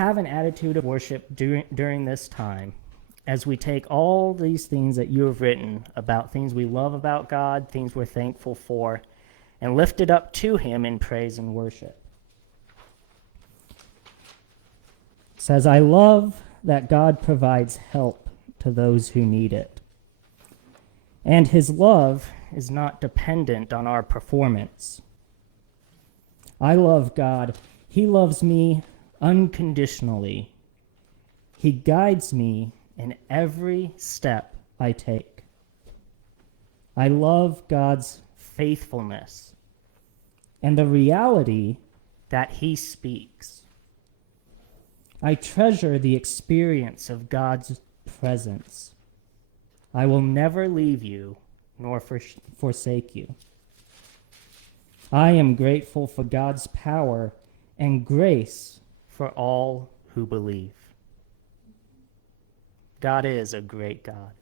have an attitude of worship during this time as we take all these things that you have written about things we love about God, things we're thankful for, and lift it up to him in praise and worship. It says, I love that God provides help to those who need it. And his love is not dependent on our performance. I love God. He loves me unconditionally. He guides me in every step I take. I love God's faithfulness and the reality that he speaks. I treasure the experience of God's presence. I will never leave you nor forsake you. I am grateful for God's power and grace for all who believe. God is a great God.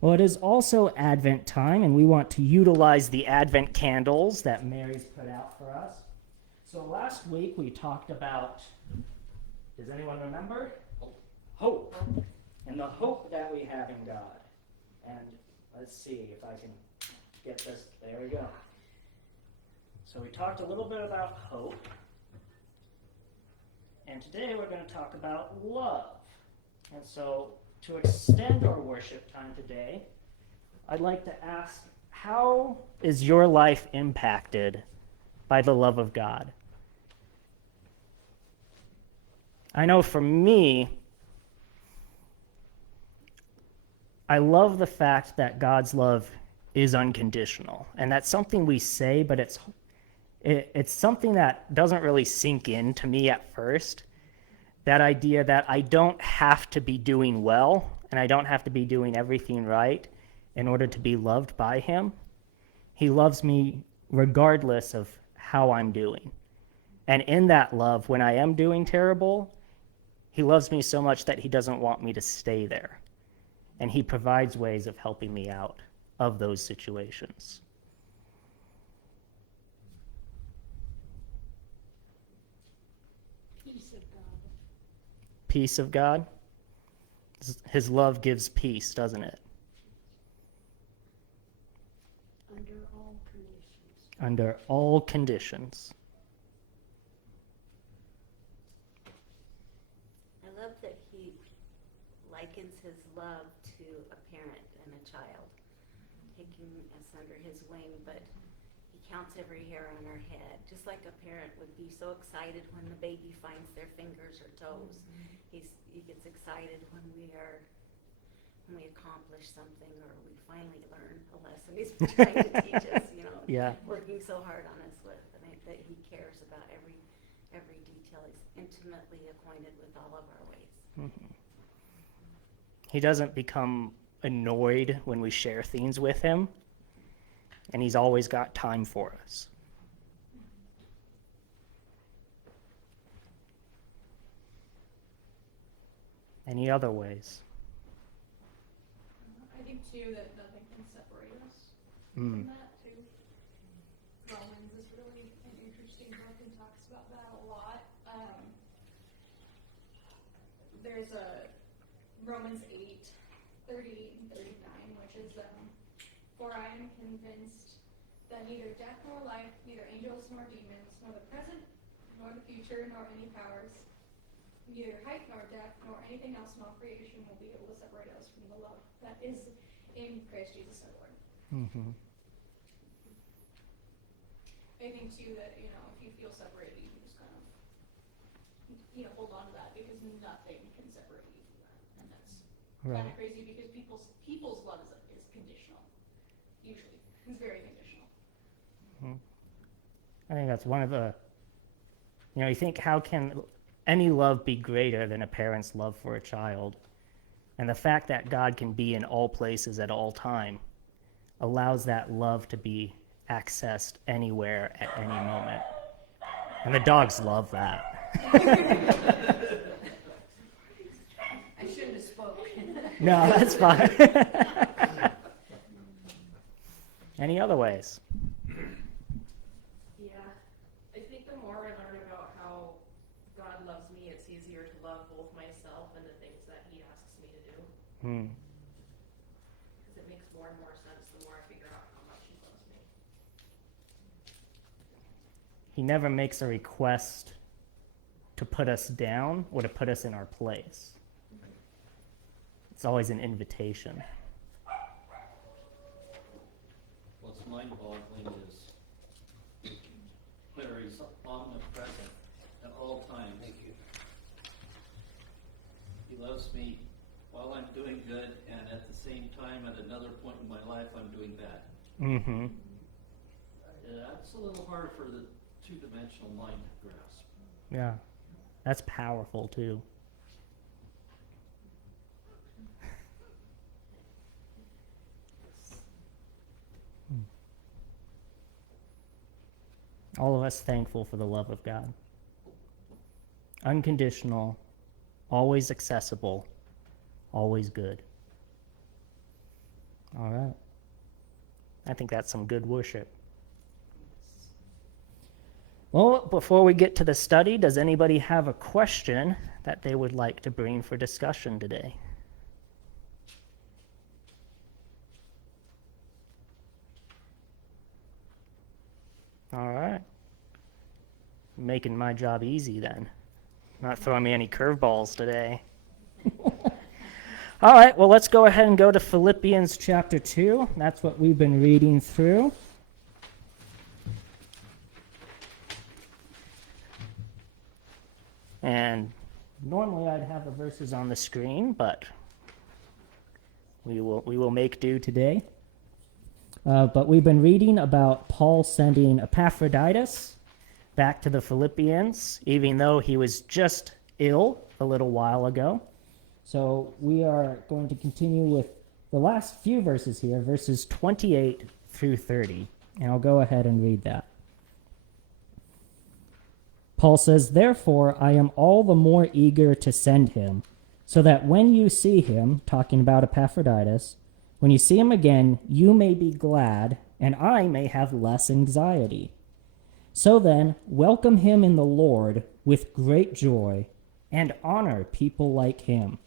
Well, it is also Advent time, and we want to utilize the Advent candles that Mary's put out for us. So last week we talked about, does anyone remember? Hope. And the hope that we have in God. And let's see if I can get this. There we go. So we talked a little bit about hope. And today we're going to talk about love. And so to extend our worship time today, I'd like to ask, how is your life impacted by the love of God? I know for me, I love the fact that God's love is unconditional. And that's something we say, but it's something that doesn't really sink in to me at first. That idea that I don't have to be doing well and I don't have to be doing everything right in order to be loved by him. He loves me regardless of how I'm doing. And in that love, when I am doing terrible, he loves me so much that he doesn't want me to stay there. And he provides ways of helping me out of those situations. Peace of God. His love gives peace, doesn't it? Under all conditions. Under all conditions. I love that he likens his love to a parent and a child, taking us under his wing, but he counts every hair on our head, just like a parent would be so excited when the baby finds their fingers or toes. He gets excited when we accomplish something or we finally learn a lesson he's been trying to teach us, Yeah. Working so hard on us with. I think that he cares about every detail. He's intimately acquainted with all of our ways. Mm-hmm. He doesn't become annoyed when we share things with him, and he's always got time for us. Any other ways? I think, too, that nothing can separate us from that, too. Romans is really an interesting book and talks about that a lot. There's a Romans 8:38 and 39, which is, for I am convinced that neither death nor life, neither angels nor demons, nor the present, nor the future, nor any powers, neither height nor depth nor anything else in all creation will be able to separate us from the love that is in Christ Jesus our Lord. Mm-hmm. I think too that, if you feel separated, you can just kind of, hold on to that because nothing can separate you from that. And that's kind of crazy because people's love is conditional. Usually. It's very conditional. Mm-hmm. I think that's one of the, you think, how can any love be greater than a parent's love for a child? And the fact that God can be in all places at all time allows that love to be accessed anywhere at any moment. And the dogs love that. I shouldn't have spoken. No, that's fine. Any other ways? Yeah, I think the more I learn about how God loves me, it's easier to love both myself and the things that he asks me to do. Because it makes more and more sense the more I figure out how much he loves me. He never makes a request to put us down or to put us in our place. It's always an invitation. What's mind-boggling is where he's omnipresent at all times. Thank you. He loves me while I'm doing good, and at the same time, at another point in my life, I'm doing bad. Mm-hmm. That's a little hard for the two-dimensional mind to grasp. Yeah. That's powerful too. All of us thankful for the love of God. Unconditional, always accessible, always good. All right. I think that's some good worship. Well, before we get to the study, does anybody have a question that they would like to bring for discussion today? All right. Making my job easy then. Not throwing me any curveballs today. All right, well, let's go ahead and go to Philippians chapter 2. That's what we've been reading through. And normally I'd have the verses on the screen, but we will make do today. But we've been reading about Paul sending Epaphroditus back to the Philippians, even though he was just ill a little while ago. So we are going to continue with the last few verses here, verses 28 through 30. And I'll go ahead and read that. Paul says, "Therefore I am all the more eager to send him, so that when you see him," talking about Epaphroditus, "when you see him again, you may be glad, and I may have less anxiety. So then, welcome him in the Lord with great joy, and honor people like him,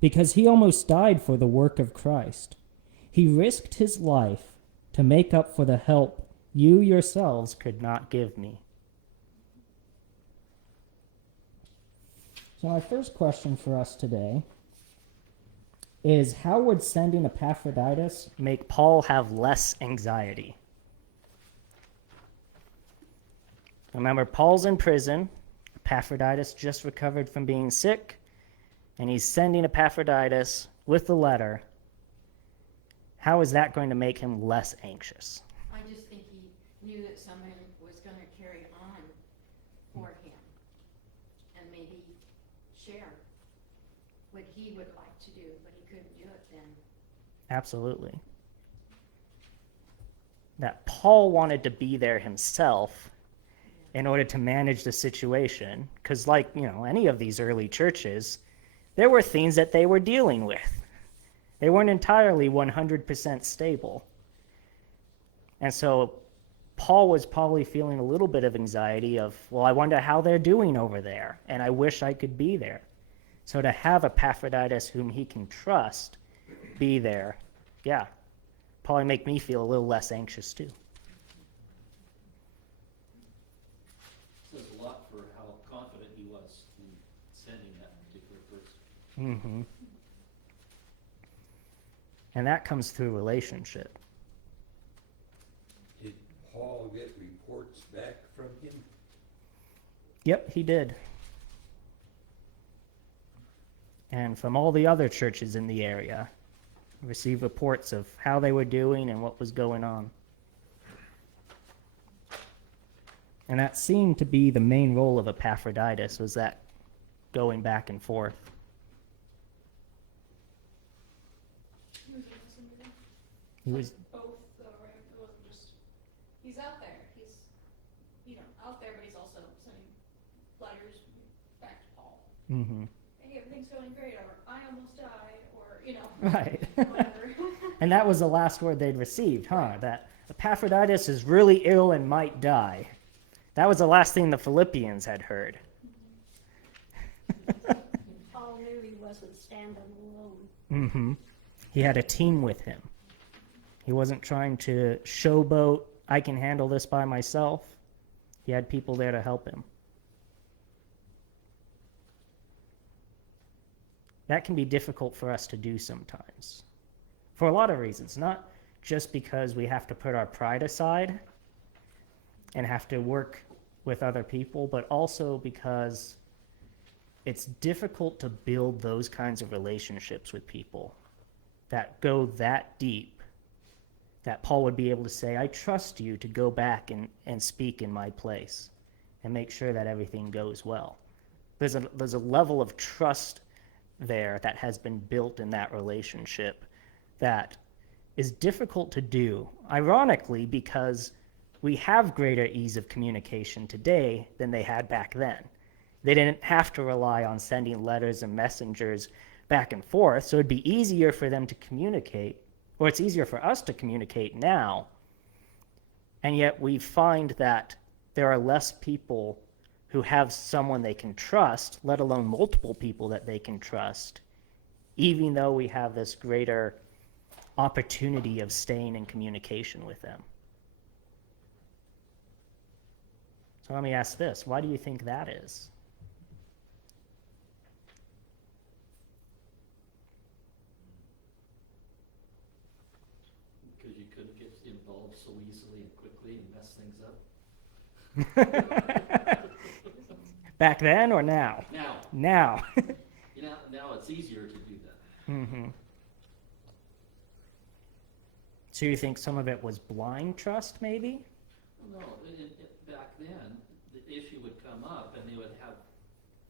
because he almost died for the work of Christ. He risked his life to make up for the help you yourselves could not give me." So my first question for us today is, how would sending Epaphroditus make Paul have less anxiety? Remember, Paul's in prison. Epaphroditus just recovered from being sick, and he's sending Epaphroditus with the letter. How is that going to make him less anxious? I just think he knew that someone was going to carry on for him and maybe share what he would like to do, but he couldn't do it then. Absolutely. That Paul wanted to be there himself in order to manage the situation, because like, any of these early churches, there were things that they were dealing with. They weren't entirely 100% stable. And so Paul was probably feeling a little bit of anxiety of, well, I wonder how they're doing over there, and I wish I could be there. So to have Epaphroditus, whom he can trust, be there, probably make me feel a little less anxious too. Says a lot for how confident he was in sending that particular person. Mm-hmm. And that comes through relationship. Did Paul get reports back from him? Yep, he did. And from all the other churches in the area, received reports of how they were doing and what was going on. And that seemed to be the main role of Epaphroditus, was that going back and forth. He was awesome with it. He was, Both though, right? It wasn't just, he's out there, he's, out there, but he's also sending letters back to Paul. mm-hmm. Hey, everything's going great, or I almost died, or, Right. whatever. And that was the last word they'd received, that Epaphroditus is really ill and might die. That was the last thing the Philippians had heard. Paul knew he wasn't standing alone. Mm-hmm. He had a team with him. He wasn't trying to showboat, I can handle this by myself. He had people there to help him. That can be difficult for us to do sometimes. For a lot of reasons, not just because we have to put our pride aside and have to work with other people, but also because it's difficult to build those kinds of relationships with people that go that deep, that Paul would be able to say, I trust you to go back and speak in my place and make sure that everything goes well. There's a level of trust there that has been built in that relationship that is difficult to do, ironically, because we have greater ease of communication today than they had back then. They didn't have to rely on sending letters and messengers back and forth, so it'd be easier for them to communicate, or it's easier for us to communicate now, and yet we find that there are less people who have someone they can trust, let alone multiple people that they can trust, even though we have this greater opportunity of staying in communication with them. So let me ask this, why do you think that is? Because you couldn't get involved so easily and quickly and mess things up. Back then or now? Now, Now. now it's easier to do that. Mm-hmm. So you think some of it was blind trust, maybe? Well, no, back then, the issue would come up and they would have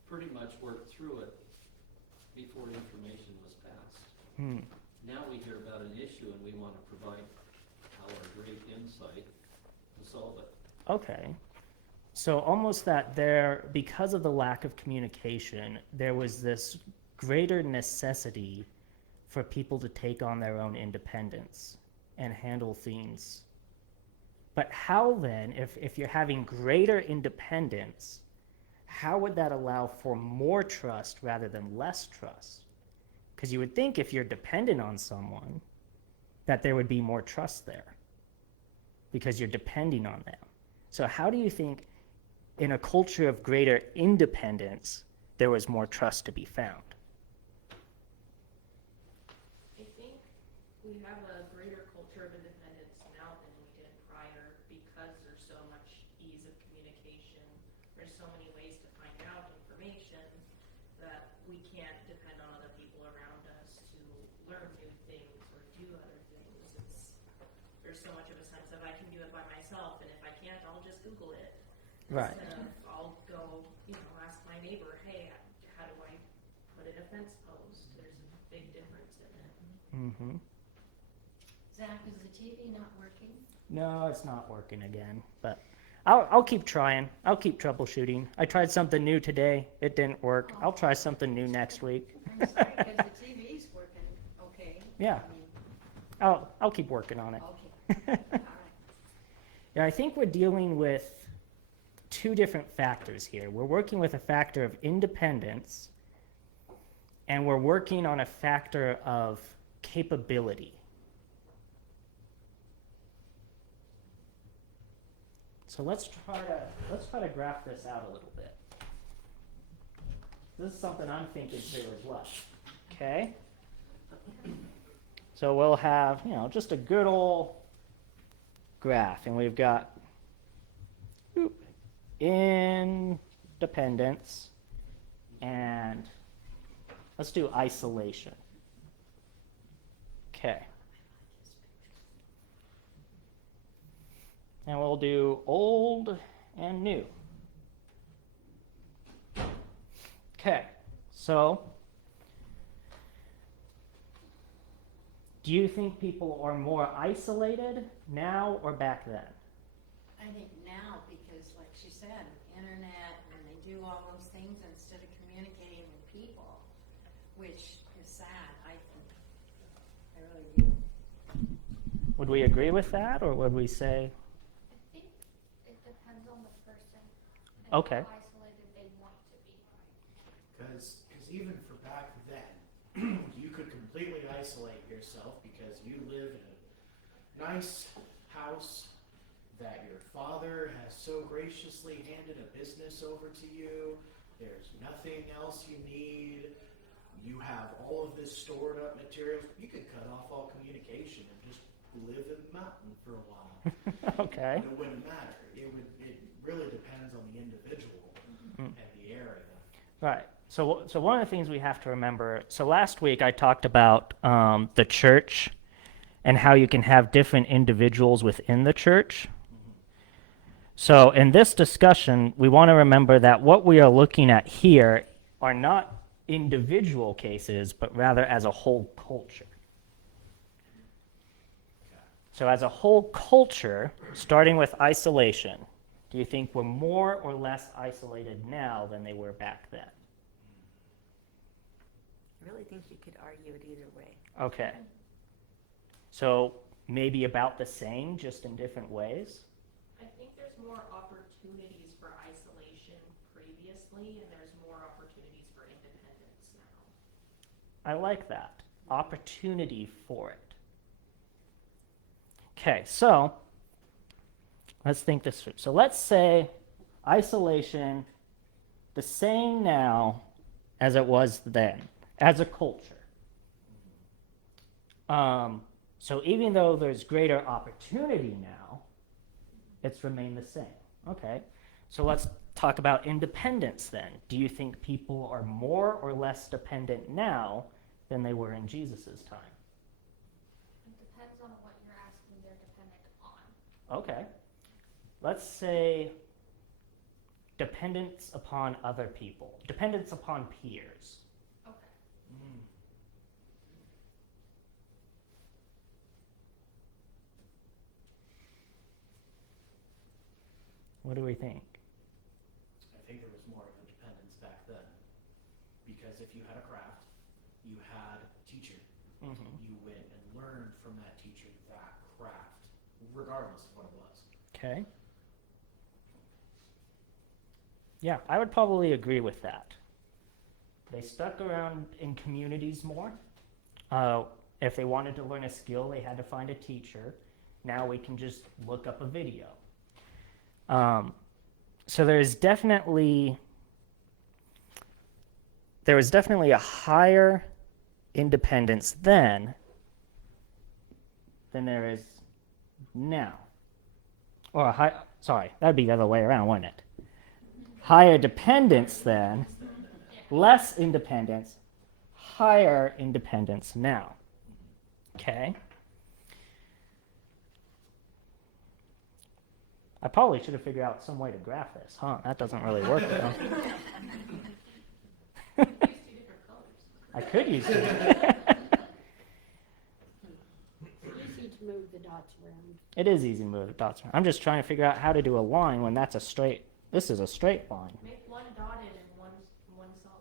pretty much worked through it before information was passed. Hmm. Now we hear about an issue and we want to provide our great insight to solve it. Okay. So almost that there, because of the lack of communication, there was this greater necessity for people to take on their own independence and handle things. But how then, if you're having greater independence, how would that allow for more trust rather than less trust? Because you would think if you're dependent on someone, that there would be more trust there, because you're depending on them. So how do you think in a culture of greater independence, there was more trust to be found? I think we have a greater culture of independence now than we did prior because there's so much ease of communication. There's so many ways to find out information that we can't depend on other people around us to learn new things or do other things. There's so much of a sense of I can do it by myself, and if I can't, I'll just Google it. Right. Instead of I'll go, ask my neighbor, hey, how do I put in a fence post? There's a big difference in it. Mm-hmm. Zach, is the TV not working? No, it's not working again, but I'll keep trying. I'll keep troubleshooting. I tried something new today. It didn't work. I'll try something new next week. I'm sorry, because the TV's working okay. Yeah. I mean, I'll keep working on it. okay, all right. Yeah, I think we're dealing with two different factors here. We're working with a factor of independence, and we're working on a factor of capability. So let's try to graph this out a little bit. This is something I'm thinking through as well. Okay? So we'll have, just a good old graph, and we've got independence, and let's do isolation. Okay. And we'll do old and new. Okay, so do you think people are more isolated now or back then? I think now, because like she said, internet, and they do all those things instead of communicating with people, which is sad, I think. I really do. Would we agree with that, or would we say, I think it depends on the person and Okay. how isolated they want to be. Because even for back then, you could completely isolate yourself because you live in a nice house that your father has so graciously handed a business over to you. There's nothing else you need. You have all of this stored up materials. You could cut off all communication and just live in the mountain for a while. Okay. It wouldn't matter. It really depends on the individual and the area. Right. So one of the things we have to remember, so last week I talked about the church and how you can have different individuals within the church. So in this discussion, we want to remember that what we are looking at here are not individual cases, but rather as a whole culture. So as a whole culture, starting with isolation, do you think we're more or less isolated now than they were back then? I really think you could argue it either way. Okay. So maybe about the same, just in different ways? I think there's more opportunities for isolation previously, and there's more opportunities for independence now. I like that. Opportunity for it. Okay, so let's think this through. So let's say isolation the same now as it was then, as a culture. So even though there's greater opportunity now, it's remained the same. Okay, so let's talk about independence then. Do you think people are more or less dependent now than they were in Jesus' time? It depends on what you're asking they're dependent on. Okay. Let's say dependence upon other people, dependence upon peers. Okay. What do we think? I think there was more of a dependence back then. Because if you had a craft, you had a teacher. You went and learned from that teacher that craft, regardless of what it was. Okay. Yeah, I would probably agree with that. They stuck around in communities more. If they wanted to learn a skill, they had to find a teacher. Now we can just look up a video. So there was definitely a higher independence then than there is now. Or that'd be the other way around, wouldn't it? Higher dependence then, less independence, higher independence now. Okay? I probably should have figured out some way to graph this, huh? That doesn't really work though. Use 2 different colors. I could use it. Easy to move the dots around. It is easy to move the dots around. I'm just trying to figure out how to do a line when that's a straight. This is a straight line. Make one dotted and one solid.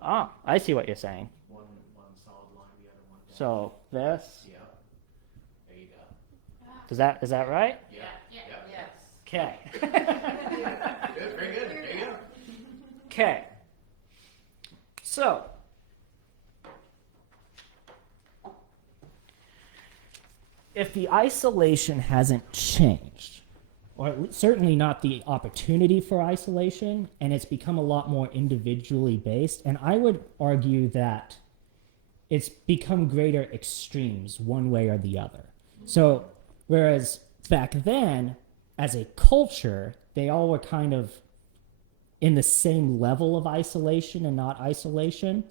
Ah, I see what you're saying. One solid line, the other one down. So this, Yeah. There you go. is that right? Yeah. Yes. Okay. Good, very good. There you go. Okay. So, if the isolation hasn't changed, or certainly not the opportunity for isolation, and it's become a lot more individually based, and I would argue that it's become greater extremes one way or the other. So, whereas back then, as a culture, they all were kind of in the same level of isolation and not isolation,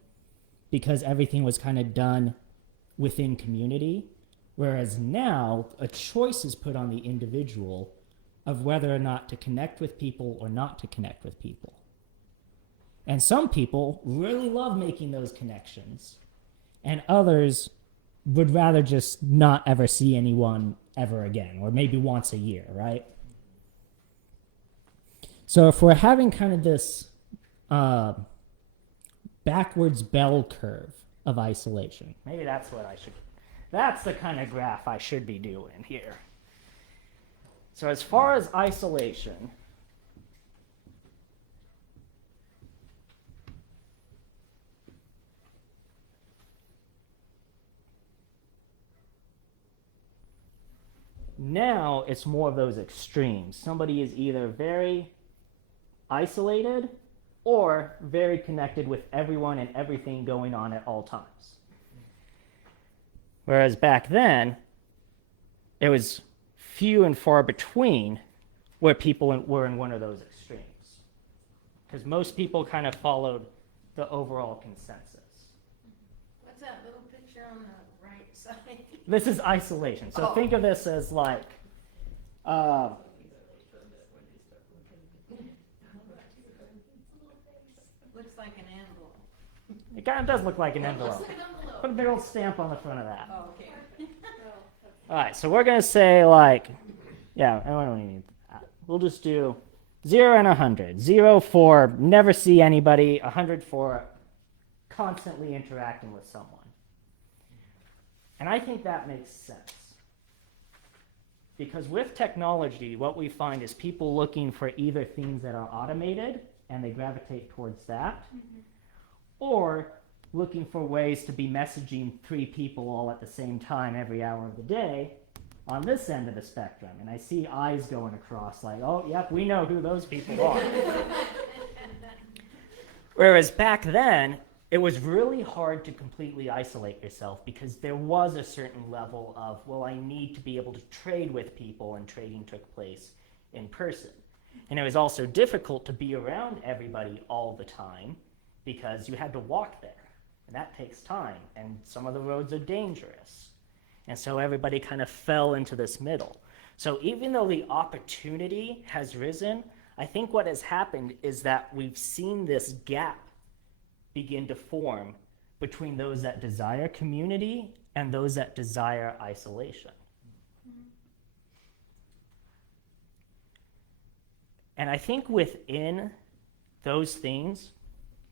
because everything was kind of done within community. Whereas now, a choice is put on the individual of whether or not to connect with people or not to connect with people. And some people really love making those connections, and others would rather just not ever see anyone ever again, or maybe once a year, right? So if we're having kind of this backwards bell curve of isolation, maybe that's the kind of graph I should be doing here. So as far as isolation, Now it's more of those extremes. Somebody is either very isolated or very connected with everyone and everything going on at all times. Whereas back then, it was few and far between where people were in one of those extremes. Because most people kind of followed the overall consensus. What's that little picture on the right side? This is isolation. So Oh. think of this as like, Looks like an envelope. it kind of does look like an It looks envelope. like an envelope. Put a big old stamp on the front of that. Oh, okay. All right, so we're going to say like, yeah, I don't even need that. We'll just do 0 and 100. 0 for never see anybody, 100 for constantly interacting with someone. And I think that makes sense. Because with technology, what we find is people looking for either things that are automated and they gravitate towards that, or looking for ways to be messaging 3 people all at the same time every hour of the day on this end of the spectrum. And I see eyes going across like, oh, yep, we know who those people are. Whereas back then, it was really hard to completely isolate yourself because there was a certain level of, well, I need to be able to trade with people, and trading took place in person. And it was also difficult to be around everybody all the time because you had to walk there. And that takes time, and some of the roads are dangerous. And so everybody kind of fell into this middle. So even though the opportunity has risen, I think what has happened is that we've seen this gap begin to form between those that desire community and those that desire isolation. And I think within those things,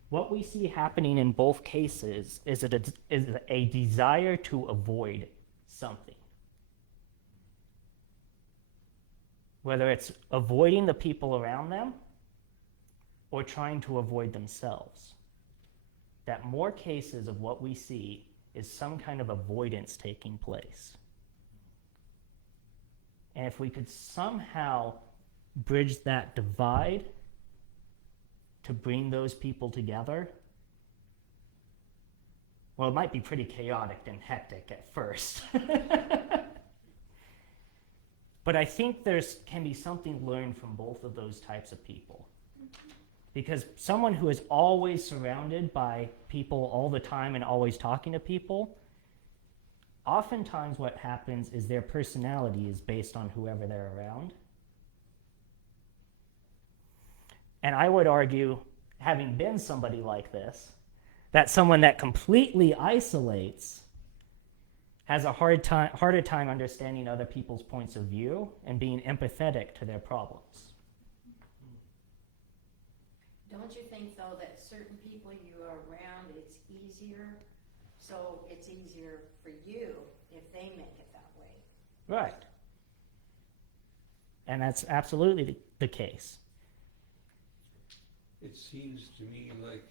what we see happening in both cases is a desire to avoid something. Whether it's avoiding the people around them or trying to avoid themselves. That more cases of what we see is some kind of avoidance taking place. And if we could somehow bridge that divide to bring those people together, well, it might be pretty chaotic and hectic at first. But I think can be something learned from both of those types of people. Because someone who is always surrounded by people all the time and always talking to people, oftentimes what happens is their personality is based on whoever they're around. And I would argue, having been somebody like this, that someone that completely isolates has a harder time understanding other people's points of view and being empathetic to their problems. Don't you think, though, that certain people you are around, it's easier, so it's easier for you if they make it that way? Right. And that's absolutely the case. It seems to me like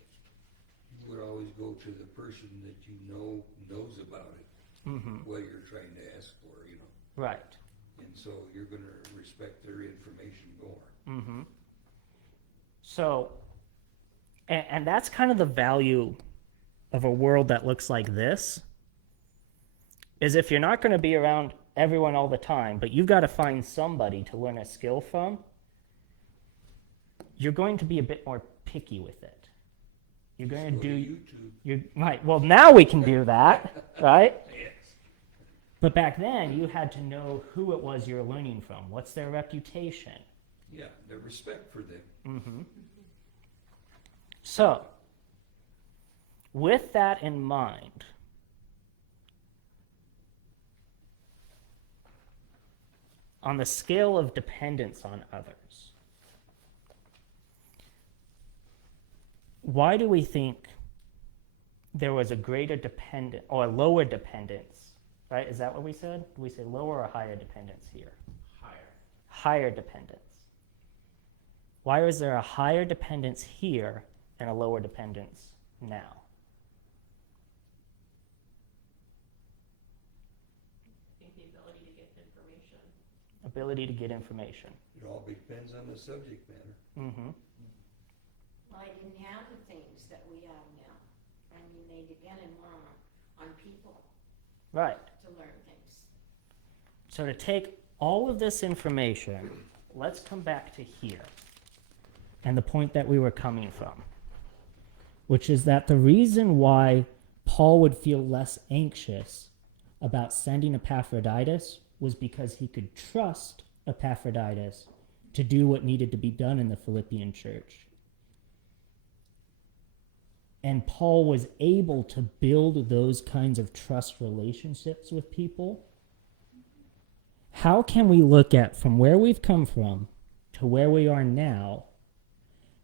you would always go to the person that you know knows about it, what you're trying to ask for, you know. Right. And so you're going to respect their information more. Mm-hmm. So, and that's kind of the value of a world that looks like this, is if you're not going to be around everyone all the time, but you've got to find somebody to learn a skill from, you're going to be a bit more picky with it. You're going to do YouTube. Right. Well, now we can do that, right? Yes. But back then, you had to know who it was you're learning from. What's their reputation? Yeah, the respect for them. Mm-hmm. So, with that in mind, on the scale of dependence on others, why do we think there was a greater dependence or a lower dependence, right? Is that what we said? Did we say lower or higher dependence here? Higher. Higher dependence. Why was there a higher dependence here and a lower dependence now? I think the ability to get information ability to get information. It all depends on the subject matter. Mm-hmm. Well, I didn't have the things that we have now. I mean, they depended more on people Right. to learn things. So to take all of this information, let's come back to here and the point that we were coming from, which is that the reason why Paul would feel less anxious about sending Epaphroditus was because he could trust Epaphroditus to do what needed to be done in the Philippian church. And Paul was able to build those kinds of trust relationships with people. How can we look at from where we've come from to where we are now?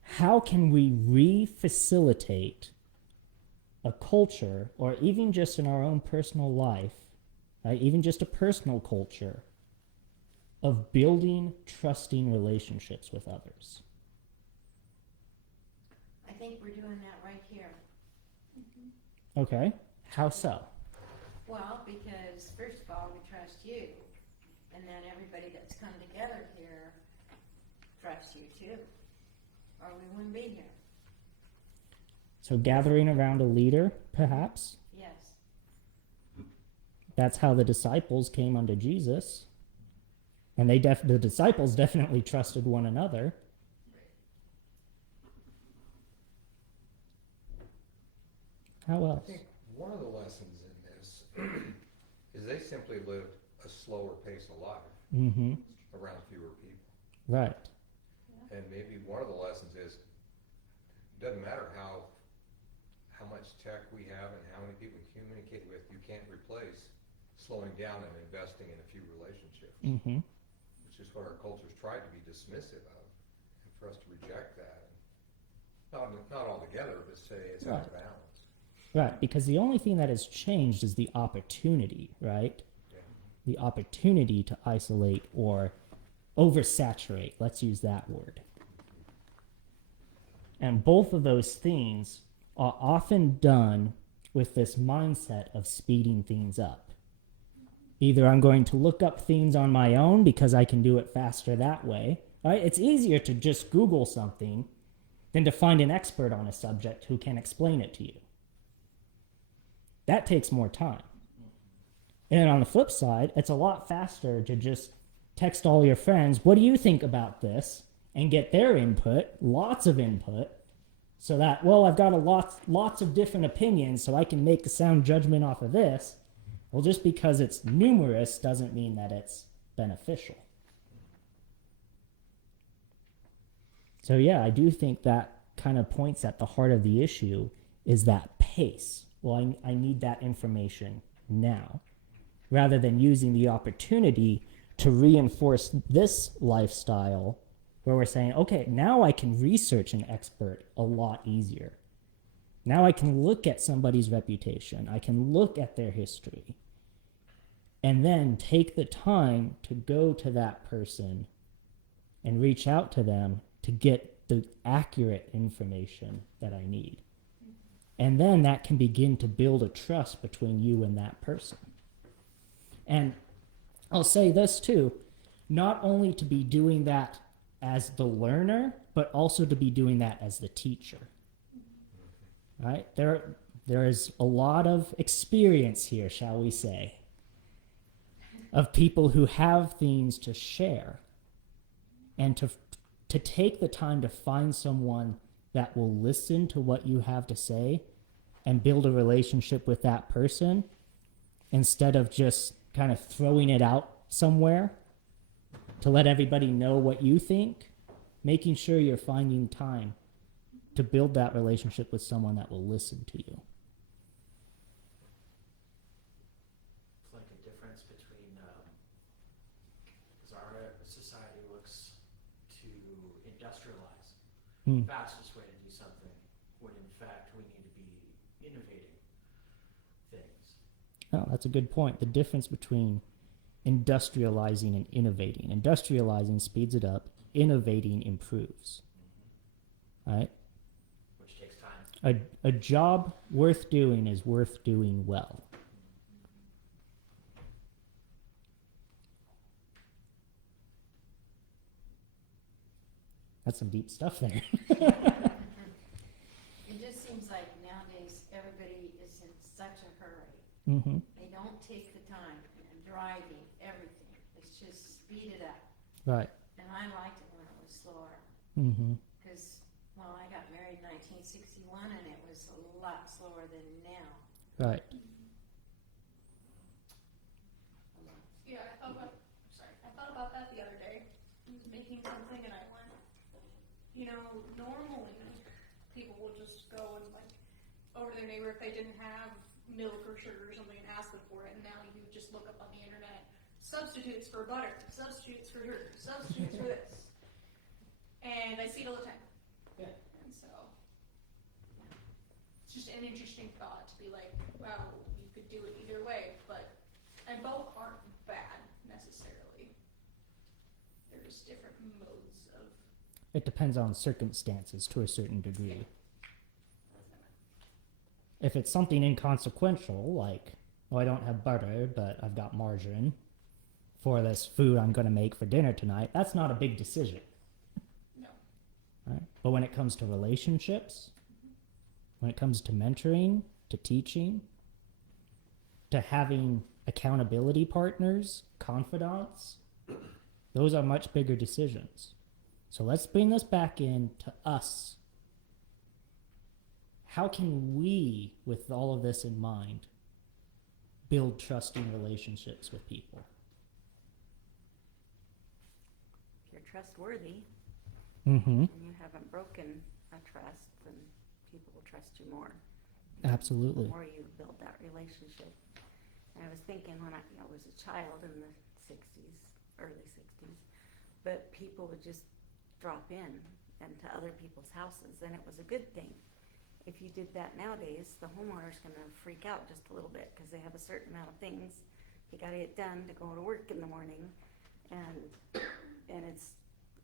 How can we re-facilitate a culture, or even just in our own personal life, right, even just a personal culture, of building trusting relationships with others? I think we're doing that right here. Okay, how so? Well, because first of all, we trust you, and then everybody that's come together here trusts you too, or we wouldn't be here. So gathering around a leader, perhaps? Yes. That's how the disciples came unto Jesus. And the disciples definitely trusted one another. How else? I think one of the lessons in this is they simply lived a slower pace of life Mm-hmm. around fewer people. Right. And maybe one of the lessons is, it doesn't matter how much tech we have and how many people we communicate with, you can't replace slowing down and investing in a few relationships, Mm-hmm. which is what our culture's tried to be dismissive of, and for us to reject that. Not altogether, but say it's out of balance. Right, because the only thing that has changed is the opportunity, right? Yeah. The opportunity to isolate or oversaturate, let's use that word. And both of those things are often done with this mindset of speeding things up. Either I'm going to look up things on my own because I can do it faster that way, right? It's easier to just Google something than to find an expert on a subject who can explain it to you. That takes more time. And on the flip side, it's a lot faster to just text all your friends, what do you think about this? And get their input, lots of input, so that, well, I've got lots of different opinions, so I can make a sound judgment off of this. Well, just because it's numerous doesn't mean that it's beneficial. So yeah, I do think that kind of points at the heart of the issue is that pace. Well, I need that information now, rather than using the opportunity to reinforce this lifestyle where we're saying, okay, now I can research an expert a lot easier. Now I can look at somebody's reputation. I can look at their history. And then take the time to go to that person and reach out to them to get the accurate information that I need. And then that can begin to build a trust between you and that person. And I'll say this too, not only to be doing that as the learner, but also to be doing that as the teacher. Right? There is a lot of experience here, shall we say, of people who have things to share, and to take the time to find someone that will listen to what you have to say and build a relationship with that person instead of just kind of throwing it out somewhere to let everybody know what you think, making sure you're finding time to build that relationship with someone that will listen to you. It's like a difference between, because our society looks to industrialize, Hmm. fastest way to do something, when in fact we need to be innovating things. Oh, that's a good point. The difference between industrializing and innovating. Industrializing speeds it up. Innovating improves. Right? Which takes time. A job worth doing is worth doing well. That's some deep stuff there. It just seems like nowadays everybody is in such a hurry. Mm-hmm. They don't take the time and driving, everything. It's just speed it up. Right. And I liked it when it was slower. Mm-hmm. Because, well, I got married in 1961 and it was a lot slower than now. Right. Yeah, I thought about that the other day. I was making something and I went, normally people will just go and like over to their neighbor if they didn't have milk or sugar or something and ask them for it, and now you just look up on the internet, substitutes for butter, substitutes for sugar, substitutes for this. And I see it all the time. Yeah. And so it's just an interesting thought to be like, wow, you could do it either way, and both aren't bad necessarily. There's different modes of. It depends on circumstances to a certain degree. If it's something inconsequential, like, oh, I don't have butter, but I've got margarine for this food I'm going to make for dinner tonight, that's not a big decision. No. Right? But when it comes to relationships, when it comes to mentoring, to teaching, to having accountability partners, confidants, those are much bigger decisions. So let's bring this back in to us. How can we, with all of this in mind, build trusting relationships with people? If you're trustworthy Mm-hmm. and you haven't broken a trust, then people will trust you more. Absolutely. The more you build that relationship. And I was thinking when I was a child in the 60s, early 60s, but people would just drop in into other people's houses, and it was a good thing. If you did that nowadays, the homeowner's going to freak out just a little bit because they have a certain amount of things you got to get done to go to work in the morning, and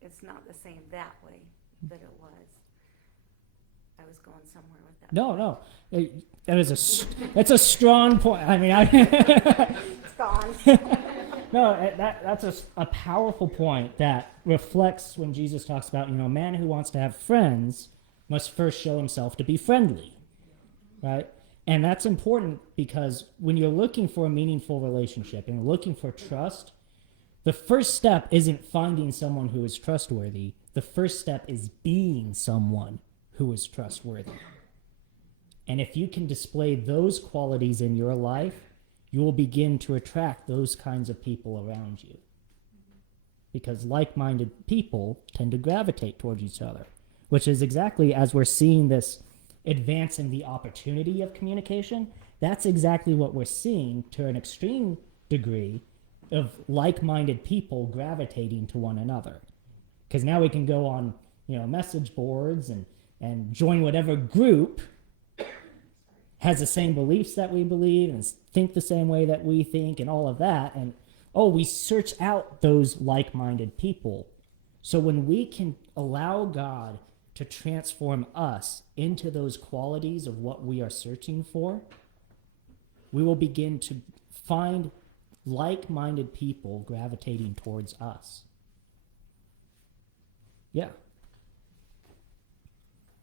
it's not the same that way that it was. I was going somewhere with that. No. It's a strong point. I mean, It's gone. no, that's a powerful point that reflects when Jesus talks about, a man who wants to have friends must first show himself to be friendly, right? And that's important because when you're looking for a meaningful relationship and looking for trust, the first step isn't finding someone who is trustworthy. The first step is being someone who is trustworthy. And if you can display those qualities in your life, you will begin to attract those kinds of people around you. Because like-minded people tend to gravitate towards each other, which is exactly as we're seeing this advance in the opportunity of communication, that's exactly what we're seeing to an extreme degree of like-minded people gravitating to one another. Because now we can go on, message boards and join whatever group has the same beliefs that we believe and think the same way that we think and all of that. And, we search out those like-minded people. So when we can allow God to transform us into those qualities of what we are searching for, we will begin to find like-minded people gravitating towards us. Yeah.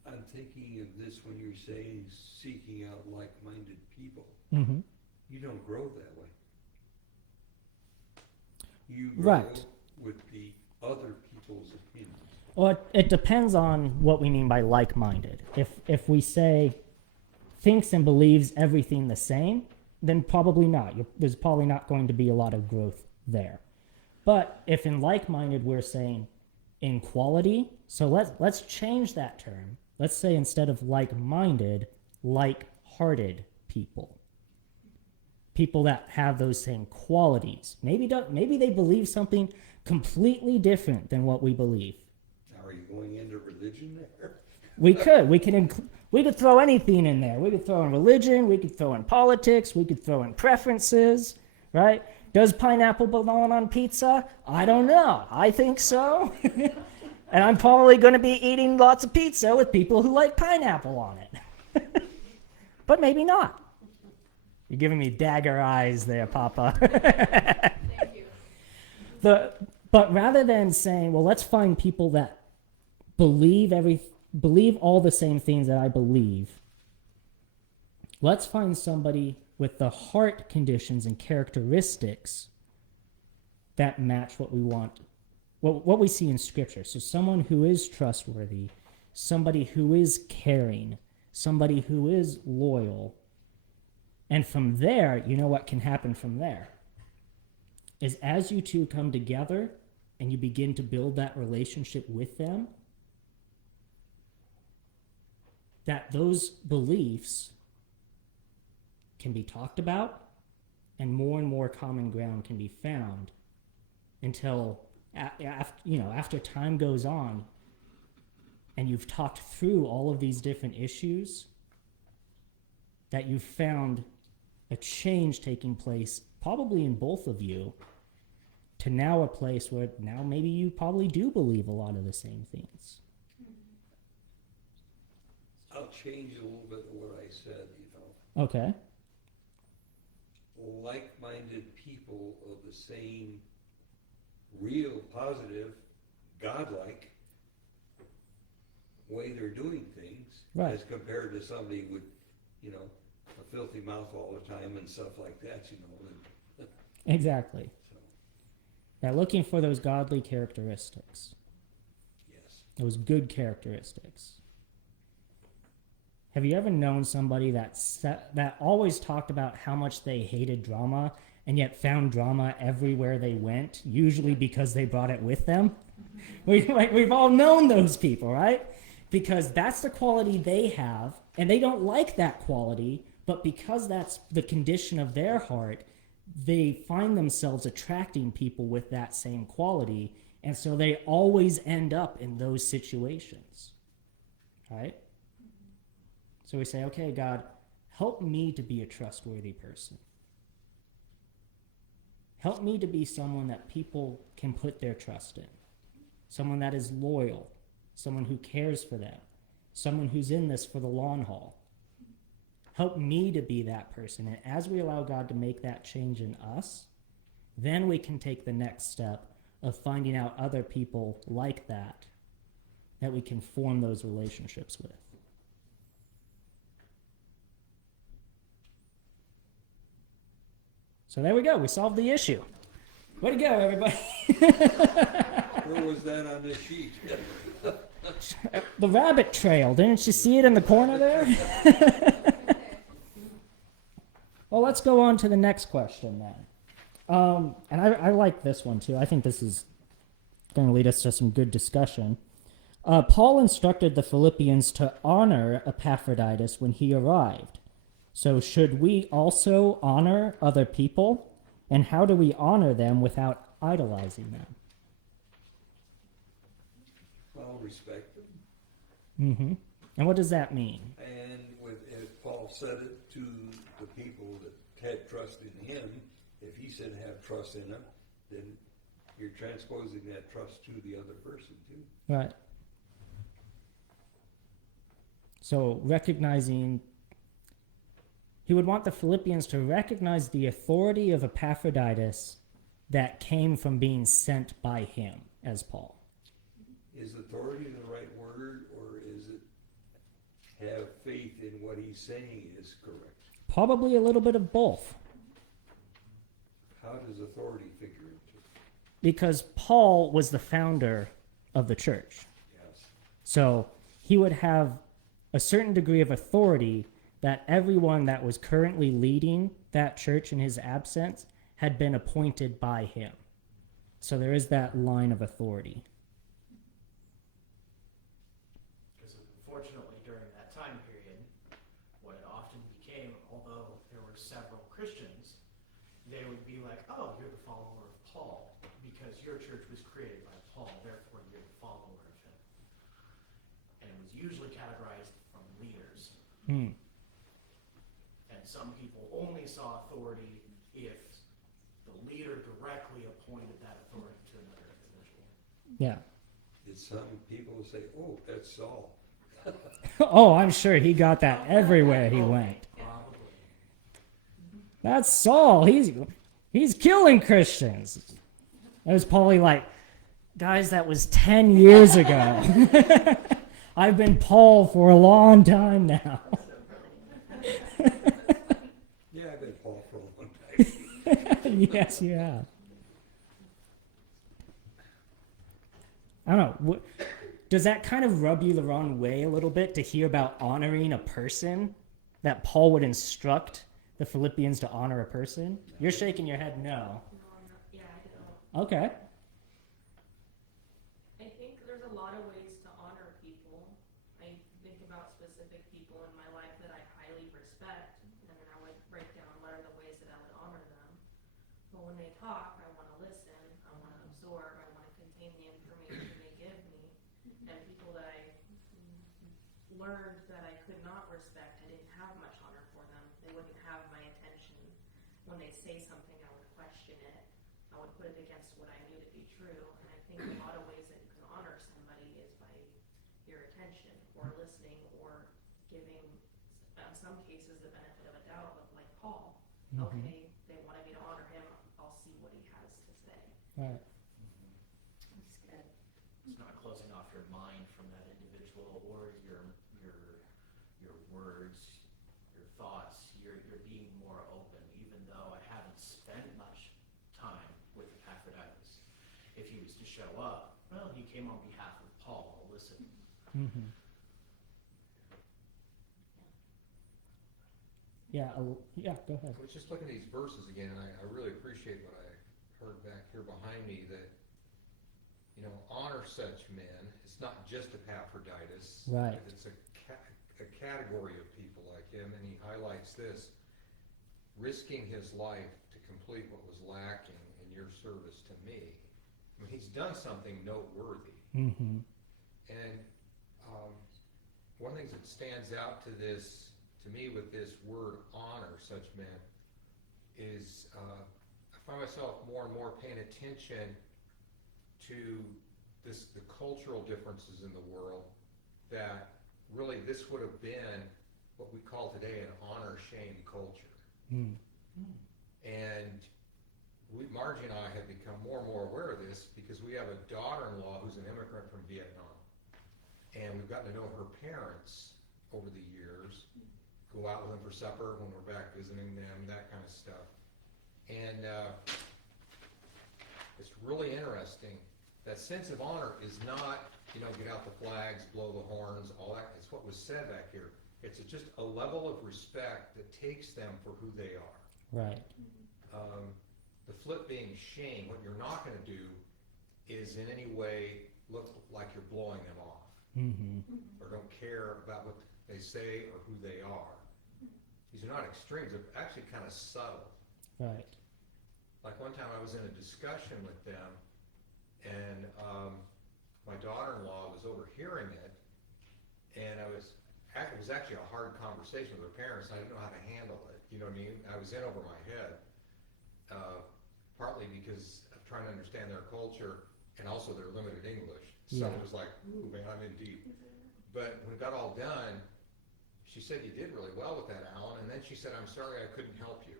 I'm thinking of this when you're saying seeking out like-minded people. Mm-hmm. You don't grow that way. You grow Right. with the other people's opinions. Well, it depends on what we mean by like-minded. If we say thinks and believes everything the same, then probably not. There's probably not going to be a lot of growth there. But if in like-minded we're saying in quality, so let's change that term. Let's say instead of like-minded, like-hearted people. People that have those same qualities. Maybe they believe something completely different than what we believe. Now, are you going into religion there? We could throw anything in there. We could throw in religion. We could throw in politics. We could throw in preferences, right? Does pineapple belong on pizza? I don't know. I think so. And I'm probably going to be eating lots of pizza with people who like pineapple on it. But maybe not. You're giving me dagger eyes there, Papa. Thank you. But rather than saying, well, let's find people that believe all the same things that I believe. Let's find somebody with the heart conditions and characteristics that match what we want, what we see in Scripture. So someone who is trustworthy, somebody who is caring, somebody who is loyal. And from there, you know what can happen from there? Is as you two come together and you begin to build that relationship with them, that those beliefs can be talked about and more common ground can be found until after time goes on and you've talked through all of these different issues, that you've found a change taking place probably in both of you to now a place where now maybe you probably do believe a lot of the same things. I'll change a little bit of what I said, you know. Okay. Like-minded people of the same real, positive, godlike way they're doing things, Right. as compared to somebody with, you know, a filthy mouth all the time and stuff like that, you know. And, Exactly. so, Yeah, looking for those godly characteristics, yes. those good characteristics. Have you ever known somebody that always talked about how much they hated drama and yet found drama everywhere they went, usually because they brought it with them? We've all known those people, right? Because that's the quality they have, and they don't like that quality, but because that's the condition of their heart, they find themselves attracting people with that same quality, and so they always end up in those situations, right? So we say, okay, God, help me to be a trustworthy person. Help me to be someone that people can put their trust in. Someone that is loyal. Someone who cares for them. Someone who's in this for the long haul. Help me to be that person. And as we allow God to make that change in us, then we can take the next step of finding out other people like that we can form those relationships with. So there we go. We solved the issue. Way to go, everybody. Where was that on this sheet? The rabbit trail. Didn't you see it in the corner there? Well, let's go on to the next question then. And I like this one too. I think this is going to lead us to some good discussion. Paul instructed the Philippians to honor Epaphroditus when he arrived. So should we also honor other people? And how do we honor them without idolizing them? Well, respect them. Mm-hmm. And what does that mean? And as Paul said it to the people that had trust in him, if he said have trust in them, then you're transposing that trust to the other person too. Right. So recognizing, he would want the Philippians to recognize the authority of Epaphroditus that came from being sent by him as Paul. Is authority the right word, or is it have faith in what he's saying is correct? Probably a little bit of both. How does authority figure into it? Because Paul was the founder of the church. Yes. So he would have a certain degree of authority that everyone that was currently leading that church in his absence had been appointed by him. So there is that line of authority. Because unfortunately, during that time period, what it often became, although there were several Christians, they would be like, oh, you're the follower of Paul, because your church was created by Paul, therefore you're the follower of him. And it was usually categorized from leaders. Hmm. And some people only saw authority if the leader directly appointed that authority to another individual. Yeah. Did some people say, oh, that's Saul? Oh, I'm sure he got that everywhere he went. Probably. That's Saul. He's killing Christians. It was probably like, Guys, that was 10 years ago. I've been Paul for a long time now. Yeah, I've been Paul for a long time. Yes, you have. I don't know. Does that kind of rub you the wrong way a little bit to hear about honoring a person? That Paul would instruct the Philippians to honor a person? You're shaking your head no. No, I'm not, yeah, I don't. Okay. I think there's a lot of ways to honor people. I think about specific people in my life that I highly respect, and then I would break down what are the ways that I would honor them. But when they talk, I want to listen, I want to absorb, I want to contain the information they give me. And people that I learned that I could not respect, I didn't have much honor for them. They wouldn't have my attention. When they say something, I would question it. I would put it against what I knew to be true. And I think a lot of ways that you can honor somebody is by your attention or listening or giving, in some cases, the benefit of a doubt, like Paul. Mhm. Okay, they wanted me to honor him. I'll see what he has to say. Right. That's good. It's not closing off your mind from that individual or your words, your thoughts. You're being more open, even though I haven't spent much time with Epaphroditus. If he was to show up, well, he came on behalf of Paul. I'll listen. Mm-hmm. Yeah, yeah, go ahead. I was just looking at these verses again, and I really appreciate what I heard back here behind me, that, you know, honor such men. It's not just Epaphroditus. Right. It's a category of people like him, and he highlights this, risking his life to complete what was lacking in your service to me. I mean, he's done something noteworthy. Mm-hmm. And one of the things that stands out to me with this word honor such men is I find myself more and more paying attention to the cultural differences in the world, that really this would have been what we call today an honor-shame culture. Mm. And Margie and I have become more and more aware of this because we have a daughter-in-law who's an immigrant from Vietnam. And we've gotten to know her parents over the years, go out with them for supper when we're back visiting them, that kind of stuff. And it's really interesting. That sense of honor is not, you know, get out the flags, blow the horns, all that. It's what was said back here. It's just a level of respect that takes them for who they are. Right. The flip being shame, what you're not going to do is in any way look like you're blowing them off. Mm-hmm. Or don't care about what they say or who they are. These are not extremes, they're actually kind of subtle. Right. Like one time I was in a discussion with them, and my daughter-in-law was overhearing it, and it was actually a hard conversation with her parents, and I didn't know how to handle it, you know what I mean? I was in over my head, partly because of trying to understand their culture, and also their limited English. So Yeah. it was like, ooh, man, I'm in deep. But when it got all done, she said, you did really well with that, Alan, and then she said, I'm sorry I couldn't help you.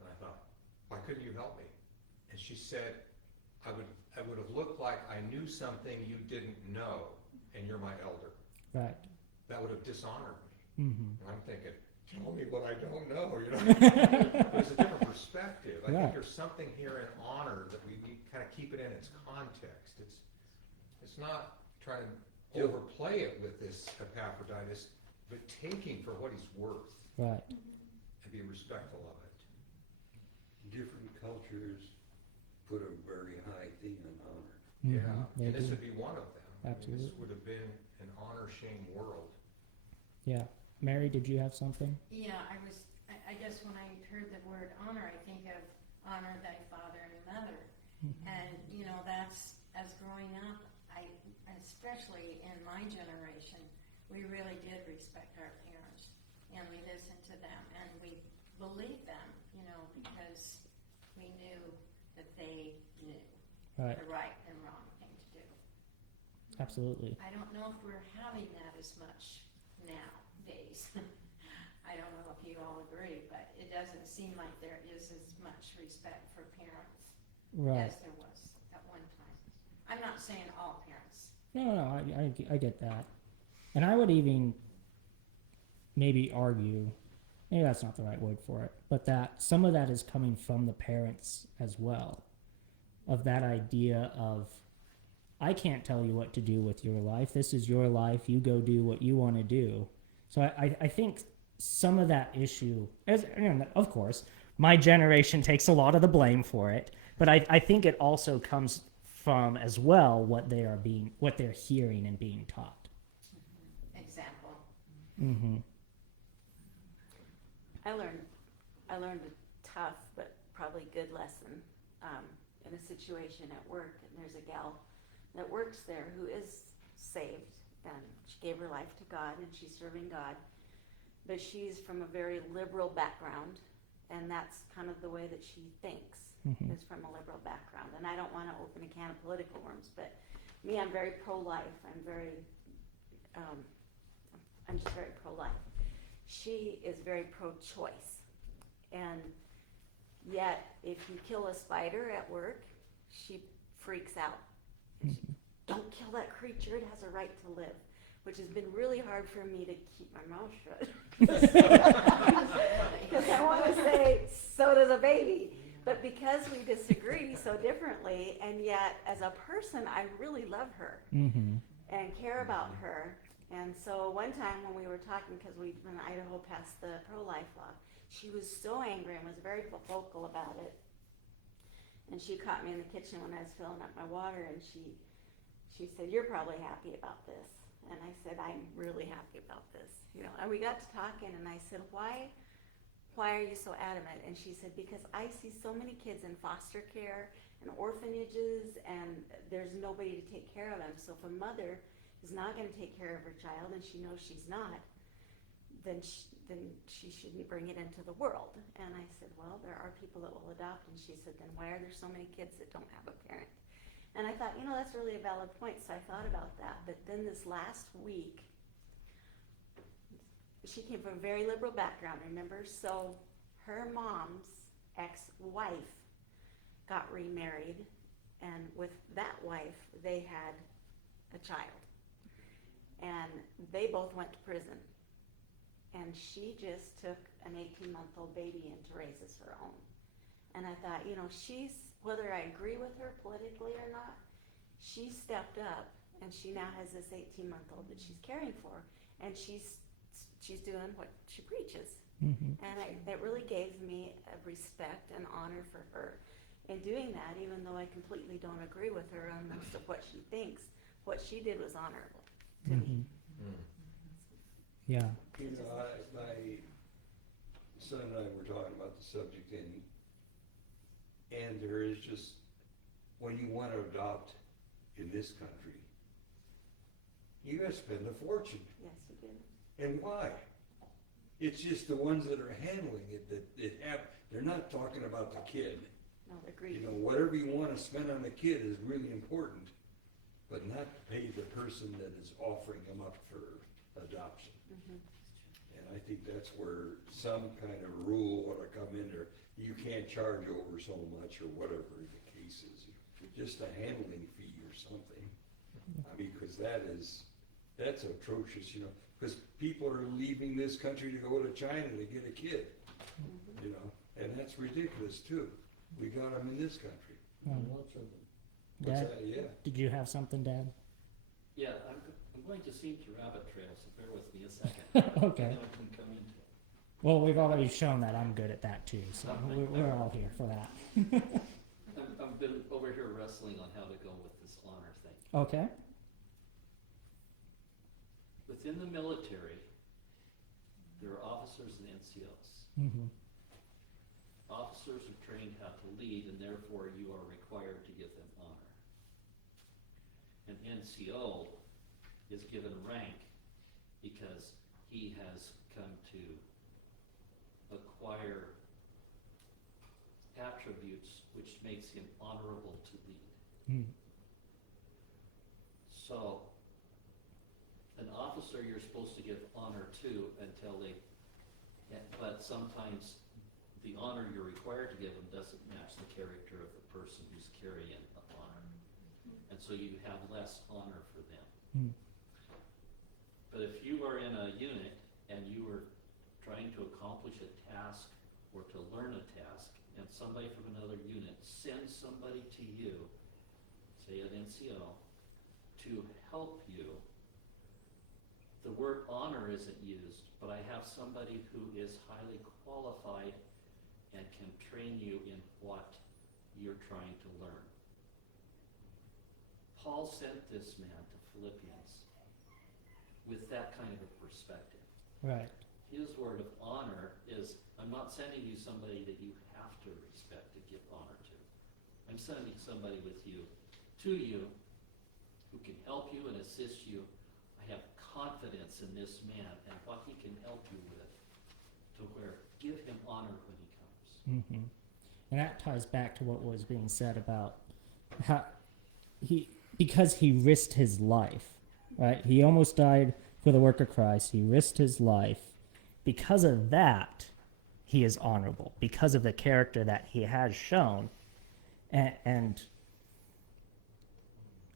And I thought, why couldn't you help me? And she said, I would have looked like I knew something you didn't know, and you're my elder. Right. That would have dishonored me. Mm-hmm. And I'm thinking, tell me what I don't know, you know? There's a different perspective. I think there's something here in honor that we need to kind of keep it in its context. It's not trying to overplay it with this Epaphroditus, but taking for what he's worth. Right. And be respectful of it. Different cultures put a very high thing on honor. Mm-hmm. Yeah, They and this do. would be one of them. I mean, Absolutely. this would have been an honor-shame world. Yeah. Mary, did you have something? Yeah, I guess when I heard the word honor, I think of honor thy father and mother. Mm-hmm. And, you know, that's, as growing up, especially in my generation, we really did respect our parents. And we listened to them, and we believed them, you know, because we knew that they knew Right. the right and wrong thing to do. Absolutely. I don't know if we're having that as much nowadays. I don't know if you all agree, but it doesn't seem like there is as much respect for parents Right. as there was at one time. I'm not saying all parents. No, I get that. And I would even maybe argue, maybe that's not the right word for it, but that some of that is coming from the parents as well. Of that idea of, I can't tell you what to do with your life. This is your life. You go do what you want to do. So I think some of that issue, of course, my generation takes a lot of the blame for it, but I think it also comes from as well what they're hearing and being taught. Example. Mm-hmm. I learned a tough but probably good lesson in a situation at work, and there's a gal that works there who is saved, and she gave her life to God, and she's serving God, but she's from a very liberal background, and that's kind of the way that she thinks, is from a liberal background. And I don't want to open a can of political worms, but me, I'm very pro-life. I'm just very pro-life. She is very pro-choice, and yet if you kill a spider at work, she freaks out. Don't kill that creature, it has a right to live, which has been really hard for me to keep my mouth shut. Because I want to say, so does a baby. But because we disagree so differently, and yet as a person, I really love her and care about her. And so one time when we were talking, because when Idaho passed the pro-life law, she was so angry and was very vocal about it. And she caught me in the kitchen when I was filling up my water, and she said, "You're probably happy about this." And I said, "I'm really happy about this." And we got to talking, and I said, why are you so adamant? And she said, because I see so many kids in foster care and orphanages, and there's nobody to take care of them. So if a mother is not going to take care of her child, and she knows she's not, then she shouldn't bring it into the world. And I said, well, there are people that will adopt. And she said, then why are there so many kids that don't have a parent? And I thought, that's really a valid point, so I thought about that. But then this last week, she came from a very liberal background, remember? So her mom's ex-wife got remarried, and with that wife, they had a child. And they both went to prison. And she just took an 18-month-old baby in to raise as her own. And I thought, she's, whether I agree with her politically or not, she stepped up, and she now has this 18-month-old that she's caring for, and she's doing what she preaches. And it really gave me a respect and honor for her in doing that, even though I completely don't agree with her on most of what she thinks. What she did was honorable to me. Yeah. My son and I were talking about the subject, and there is just, when you want to adopt in this country, you gotta spend a fortune. Yes, you did. And why? It's just the ones that are handling it that have, they're not talking about the kid. No, agreed. Whatever you want to spend on the kid is really important, but not to pay the person that is offering them up for adoption. And I think that's where some kind of rule ought to come in there. You can't charge over so much, or whatever the case is. Just a handling fee or something. Because that's atrocious, because people are leaving this country to go to China to get a kid, and that's ridiculous too. We got them in this country. What's Dad, that? Yeah. did you have something, Dad? Yeah, I'm going to seek your rabbit trail, so bear with me a second. Okay. Then I can come into it. Well, we've already shown that I'm good at that too, so we're all here for that. I've been over here wrestling on how to go with this honor thing. Okay. Within the military, there are officers and NCOs. Officers are trained how to lead, and therefore you are required to give them honor. An NCO is given rank because he has come to acquire attributes which makes him honorable to lead. So an officer you're supposed to give honor to until but sometimes the honor you're required to give them doesn't match the character of the person who's carrying the honor. and so you have less honor for them. Mm. But if you are in a unit and you are trying to accomplish a task or to learn a task, and somebody from another unit sends somebody to you, say an NCO, to help you, the word honor isn't used, but I have somebody who is highly qualified and can train you in what you're trying to learn. Paul sent this man to Philippians with that kind of a perspective. Right. His word of honor is, I'm not sending you somebody that you have to respect to give honor to. I'm sending somebody with you, to you, who can help you and assist you. I have confidence in this man and what he can help you with, to where give him honor when he comes. Mm-hmm. And that ties back to what was being said about how because he risked his life, right? He almost died for the work of Christ. He risked his life. Because of that, he is honorable, because of the character that he has shown. And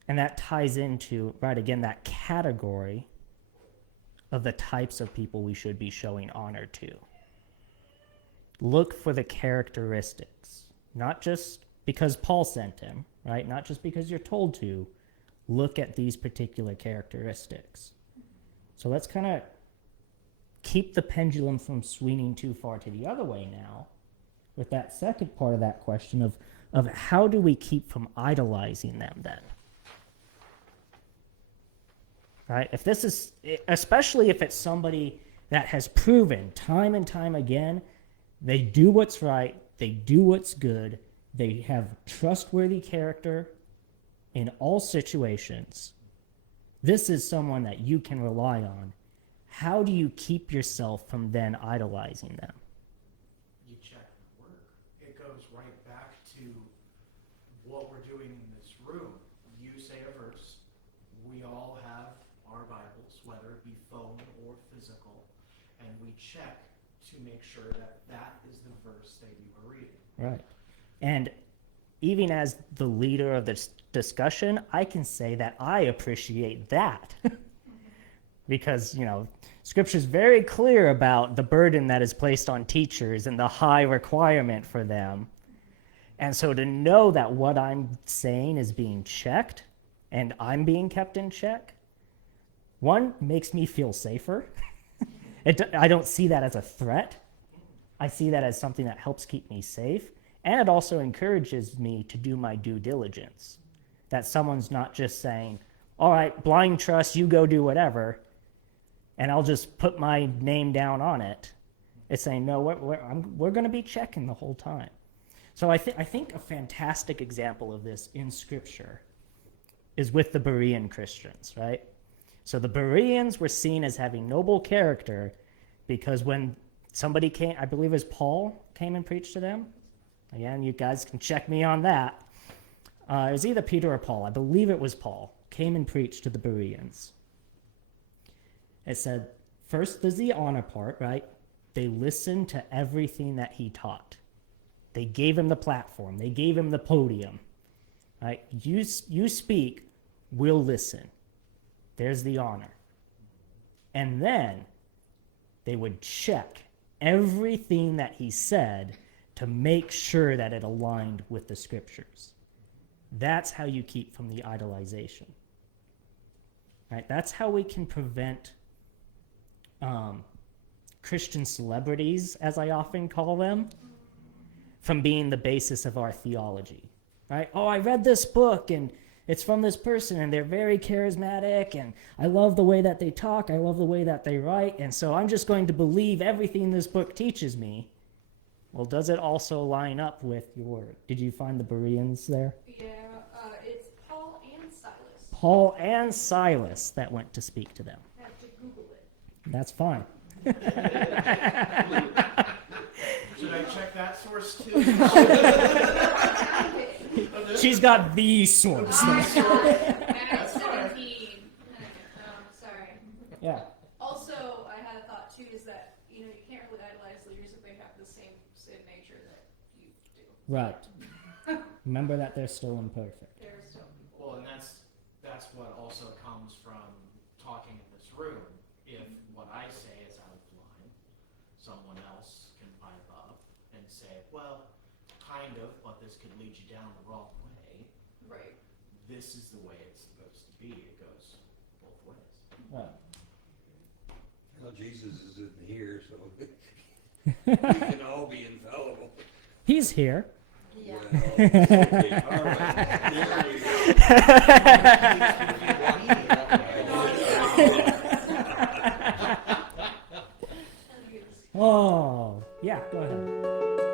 that ties into, right, again, that category of the types of people we should be showing honor to. Look for the characteristics, not just because Paul sent him, right? Not just because you're told to. Look at these particular characteristics. So let's kind of keep the pendulum from swinging too far to the other way now with that second part of that question of how do we keep from idolizing them then? Right? If this is, especially if it's somebody that has proven time and time again, they do what's right, they do what's good, they have trustworthy character in all situations. This is someone that you can rely on. How do you keep yourself from then idolizing them? You check the work. It goes right back to what we're doing in this room. You say a verse. We all have our Bibles, whether it be phone or physical, and we check to make sure that that is the verse that you are reading. Right. And even as the leader of this discussion, I can say that I appreciate that. Because, Scripture is very clear about the burden that is placed on teachers and the high requirement for them. And so to know that what I'm saying is being checked and I'm being kept in check, one, makes me feel safer. I don't see that as a threat. I see that as something that helps keep me safe. And it also encourages me to do my due diligence. That someone's not just saying, all right, blind trust, you go do whatever, and I'll just put my name down on it. It's saying, no, we're going to be checking the whole time. So I think a fantastic example of this in Scripture is with the Berean Christians, right? So the Bereans were seen as having noble character because when somebody came, I believe it was Paul, came and preached to them. Again, you guys can check me on that. It was either Peter or Paul. I believe it was Paul. Came and preached to the Bereans. It said, first there's the honor part, right? They listened to everything that he taught. They gave him the platform. They gave him the podium. Right? You speak, we'll listen. There's the honor. And then they would check everything that he said to make sure that it aligned with the Scriptures. That's how you keep from the idolization. Right? That's how we can prevent Christian celebrities, as I often call them, from being the basis of our theology. Right? Oh, I read this book and it's from this person and they're very charismatic and I love the way that they talk, I love the way that they write, and so I'm just going to believe everything this book teaches me. Well, does it also line up with your... Did you find the Bereans there? Yeah, it's Paul and Silas. Paul and Silas that went to speak to them. I have to Google it. That's fine. Should I check that source too? She's got the source. Acts 17. Sorry. Yeah. Also, I had a thought too, is that, you can't really idolize leaders if they have the same sin nature that you do. Right. Remember that they're still imperfect. They're still. Well, and that's what also comes from talking in this room. If what I say is out of line, someone else can pipe up and say, well, kind of, but this could lead you down the wrong way. Right. This is the way it's supposed to be. It goes both ways. Right. Well, Jesus isn't here, so we can all be infallible. He's here. Yeah. Well, okay, all right. There we go. Oh, yeah, go ahead.